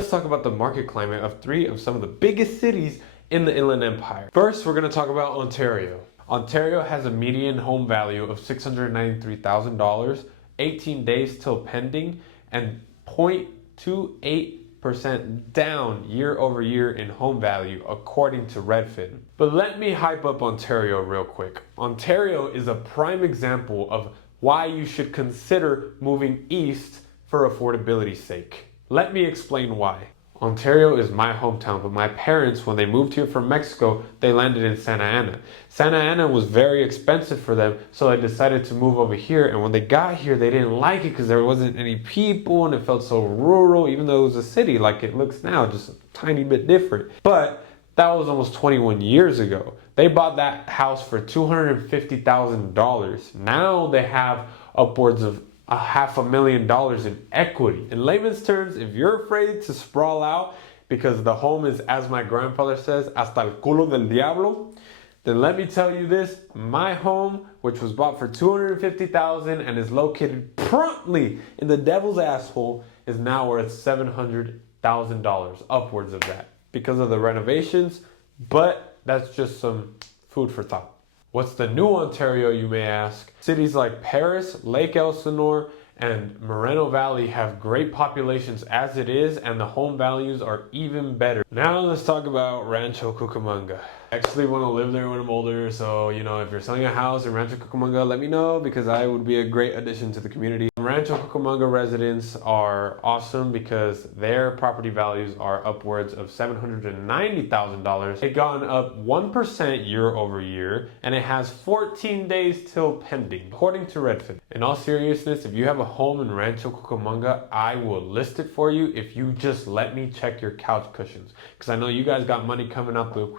Let's talk about the market climate of three of some of the biggest cities in the Inland Empire. First, we're going to talk about Ontario. Ontario has a median home value of $693,000, 18 days till pending, and 0.28% down year over year in home value according to Redfin. But let me hype up Ontario real quick. Ontario is a prime example of why you should consider moving east for affordability's sake. Let me explain why. Ontario is my hometown, but my parents, when they moved here from Mexico, they landed in Santa Ana. Santa Ana was very expensive for them, so they decided to move over here. And when they got here, they didn't like it because there wasn't any people and it felt so rural, even though it was a city like it looks now, just a tiny bit different. But that was almost 21 years ago. They bought that house for $250,000. Now they have upwards of $500,000 in equity. In layman's terms, if you're afraid to sprawl out because the home is, as my grandfather says, hasta el culo del diablo, then let me tell you this, my home, which was bought for $250,000 and is located promptly in the devil's asshole, is now worth $700,000, upwards of that, because of the renovations, but that's just some food for thought. What's the new Ontario, you may ask? Cities like Paris, Lake Elsinore, and Moreno Valley have great populations as it is, and the home values are even better. Now let's talk about Rancho Cucamonga. I actually want to live there when I'm older, so if you're selling a house in Rancho Cucamonga, let me know, because I would be a great addition to the community. Rancho Cucamonga residents are awesome because their property values are upwards of $790,000. They've gone up 1% year over year, and it has 14 days till pending, according to Redfin. In all seriousness, if you have a home in Rancho Cucamonga, I will list it for you if you just let me check your couch cushions, because I know you guys got money coming out the...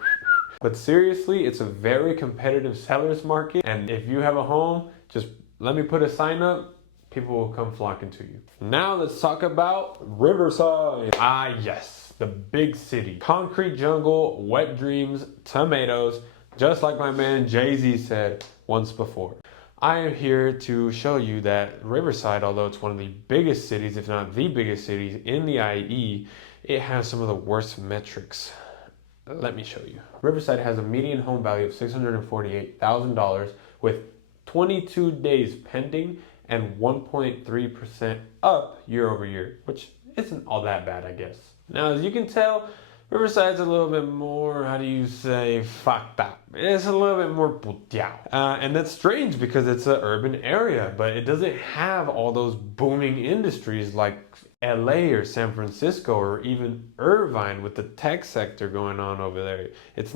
But seriously, it's a very competitive seller's market, and if you have a home, just let me put a sign up. People will come flocking to you. Now let's talk about Riverside. Ah yes, the big city. Concrete jungle, wet dreams, tomatoes, just like my man Jay-Z said once before. I am here to show you that Riverside, although it's one of the biggest cities, if not the biggest cities in the IE, it has some of the worst metrics. Let me show you. Riverside has a median home value of $648,000 with 22 days pending and 1.3% up year over year, which isn't all that bad, I guess. Now, as you can tell, Riverside's a little bit more, how do you say, fucked up. It's a little bit more puteado. And that's strange because it's an urban area, but it doesn't have all those booming industries like LA or San Francisco or even Irvine with the tech sector going on over there. It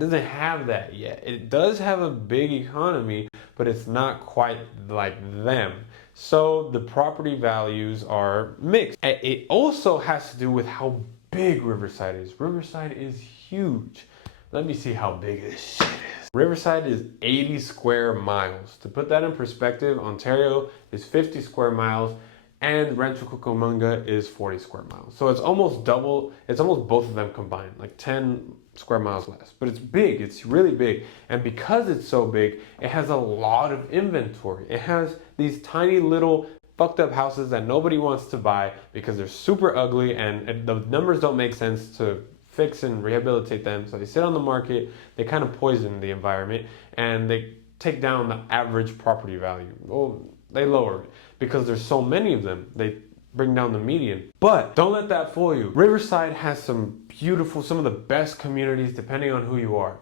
doesn't have that yet. It does have a big economy, but it's not quite like them. So the property values are mixed. It also has to do with how big Riverside is. Riverside is huge. Let me see how big this shit is. Riverside is 80 square miles. To put that in perspective, Ontario is 50 square miles and Rancho Cucamonga is 40 square miles. So it's almost double, it's almost both of them combined, like 10 square miles less. But it's big, it's really big. And because it's so big, it has a lot of inventory. It has these tiny little fucked up houses that nobody wants to buy because they're super ugly and the numbers don't make sense to fix and rehabilitate them. So they sit on the market, they kind of poison the environment, and they take down the average property value. Well, they lower it because there's so many of them. They bring down the median. But don't let that fool you. Riverside has some of the best communities depending on who you are.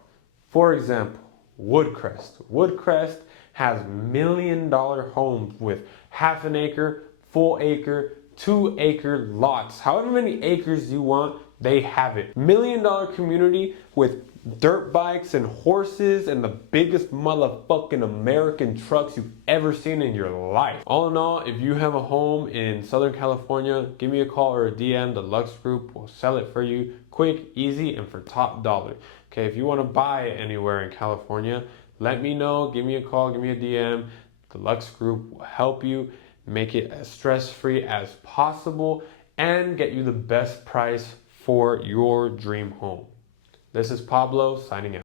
For example, Woodcrest. Woodcrest has $1 million homes with half an acre, full acre, 2 acre lots. However many acres you want, they have it. $1 million community with dirt bikes and horses and the biggest motherfucking American trucks you've ever seen in your life. All in all, if you have a home in Southern California, give me a call or a DM. The Lux Group will sell it for you quick, easy, and for top dollar. Okay, if you want to buy anywhere in California, let me know. Give me a call, give me a DM. The Lux Group will help you make it as stress-free as possible and get you the best price for your dream home. This is Pablo signing out.